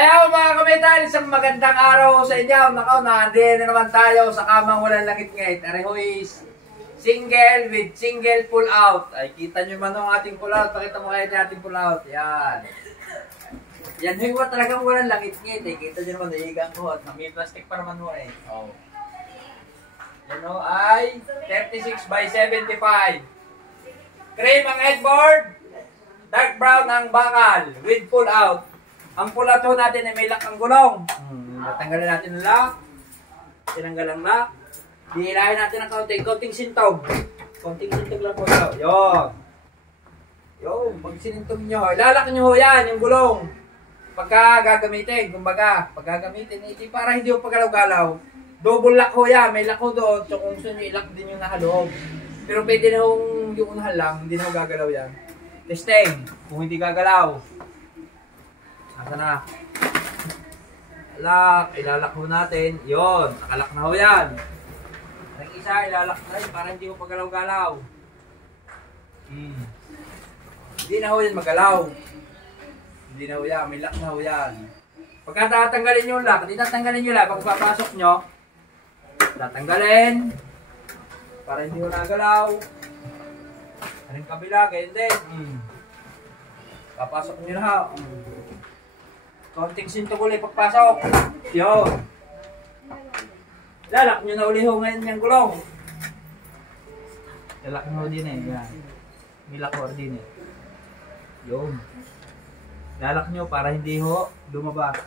Ayaw mga kametal, isang magandang araw sa inyo. Nakaw, nandiyan na naman tayo sa kamang walang langit ngayon. Areho is single with single pull out. Ay, kita nyo man ang ating pull out. Pakita mo kayo yung ating pull out. Yan. Yan yung talagang walang langit ngayon. Eh. Kita nyo naman, naiigang ko. At may plastic pa naman mo eh. Oh. Yan o ay 36 by 75. Cream ang headboard. Dark brown ang bakal with pull out. Ang pull out natin ay may lock ang gulong. Natanggalin natin ang lock. Tinanggal ang lock. Dihilahin natin ang konting sintog. Konting sintog lang po ito. Yun. Yun. Pag sinintog nyo, ilalak nyo yan, yung gulong. Pagka gagamitin, kumbaga, pag gagamitin, ito para hindi mo pagalaw-galaw. Double lock ho yan. May lock ho doon. So kung gusto nyo, ilock din yung nakaloob. Pero pwede na yung unahan lang, hindi na ho gagalaw yan. Testing. Kung hindi gagalaw. Asa na? Lock. Ilalak ho natin. Yun. Nakalak na ho yan. Ang isa, ilalak na rin para hindi mo pagalaw-galaw. Hindi na ho yan magalaw. Hindi na ho yan. May lock na ho yan. Pagka tatanggalin nyo yung lock, hindi tatanggalin nyo lang. Pag papasok nyo, tatanggalin. Para hindi ho nagalaw. Anong kabila, ganyan din. Papasok nyo na ha. Konting sintog ulit pagpasok. Yun. Lalak nyo na uli ho ngayon yung gulong. Lalak nyo din eh. Yan. Milakor din eh. Yun. Lalak nyo para hindi ho lumabas.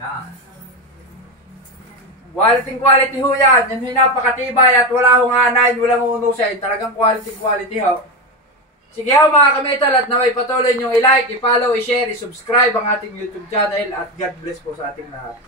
Yan. Quality ho yan. Yan yung napakatibay at wala hong anay, walang unusay. Talagang quality ho. Sige ho mga kametal at naway patuloy nyo i-like, i-follow, i-share, i-subscribe ang ating YouTube channel at God bless po sa ating lahat.